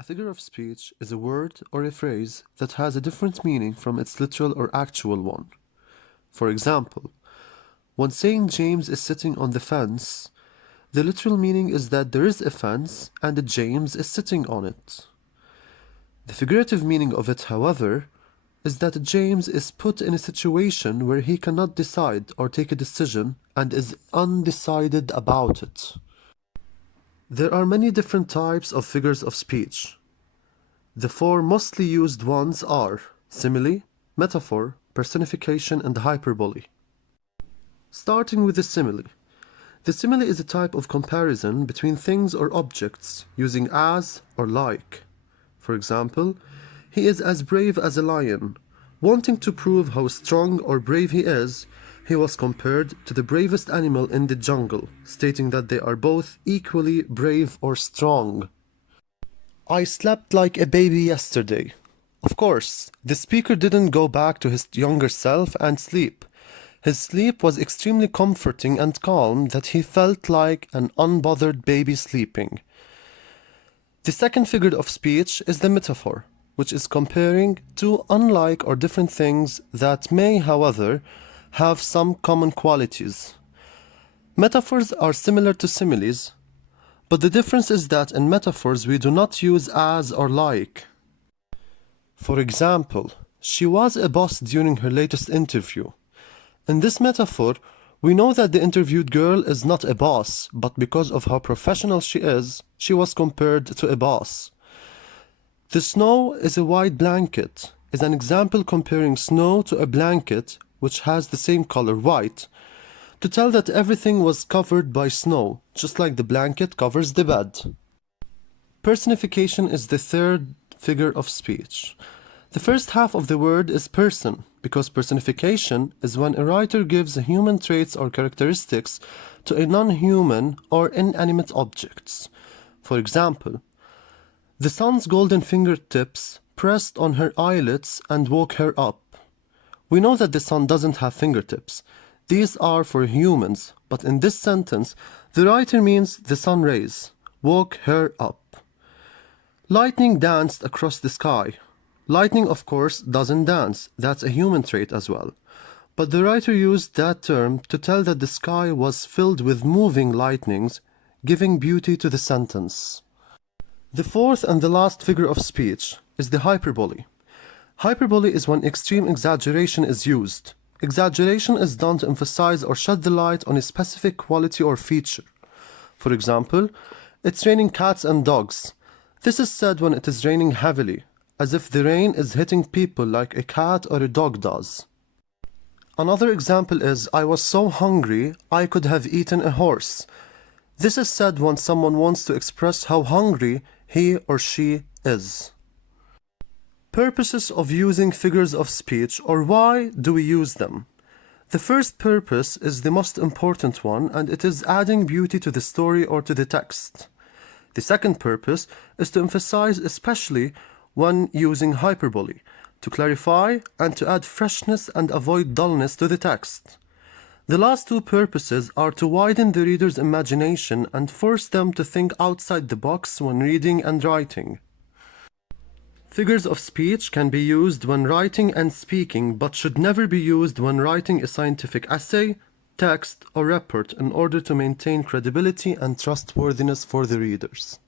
A figure of speech is a word or a phrase that has a different meaning from its literal or actual one. For example, when saying James is sitting on the fence, the literal meaning is that there is a fence and James is sitting on it. The figurative meaning of it, however, is that James is put in a situation where he cannot decide or take a decision and is undecided about it. There are many different types of figures of speech. The four mostly used ones are simile, metaphor, personification, and hyperbole. Starting with the simile. The simile is a type of comparison between things or objects using as or like. For example, he is as brave as a lion. Wanting to prove how strong or brave he is, he was compared to the bravest animal in the jungle, stating that they are both equally brave or strong. I slept like a baby yesterday. Of course, the speaker didn't go back to his younger self and sleep. His sleep was extremely comforting and calm that he felt like an unbothered baby sleeping. The second figure of speech is the metaphor, which is comparing two unlike or different things that may, however, have some common qualities. Metaphors are similar to similes, but the difference is that in metaphors we do not use as or like. For example, she was a boss during her latest interview. In this metaphor, we know that the interviewed girl is not a boss, but because of how professional she is, she was compared to a boss. The snow is a white blanket is an example comparing snow to a blanket which has the same color white, to tell that everything was covered by snow, just like the blanket covers the bed. Personification is the third figure of speech. The first half of the word is person, because personification is when a writer gives human traits or characteristics to a non-human or inanimate objects. For example, the sun's golden fingertips pressed on her eyelids and woke her up. We know that the sun doesn't have fingertips. These are for humans, but in this sentence, the writer means the sun rays woke her up. Lightning danced across the sky. Lightning, of course, doesn't dance. That's a human trait as well. But the writer used that term to tell that the sky was filled with moving lightnings, giving beauty to the sentence. The fourth and the last figure of speech is the hyperbole. Hyperbole is when extreme exaggeration is used. Exaggeration is done to emphasize or shed the light on a specific quality or feature. For example, it's raining cats and dogs. This is said when it is raining heavily, as if the rain is hitting people like a cat or a dog does. Another example is, I was so hungry I could have eaten a horse. This is said when someone wants to express how hungry he or she is. Purposes of using figures of speech, or why do we use them? The first purpose is the most important one, and it is adding beauty to the story or to the text. The second purpose is to emphasize, especially when using hyperbole, to clarify and to add freshness and avoid dullness to the text. The last two purposes are to widen the reader's imagination and force them to think outside the box when reading and writing. Figures of speech can be used when writing and speaking, but should never be used when writing a scientific essay, text, or report in order to maintain credibility and trustworthiness for the readers.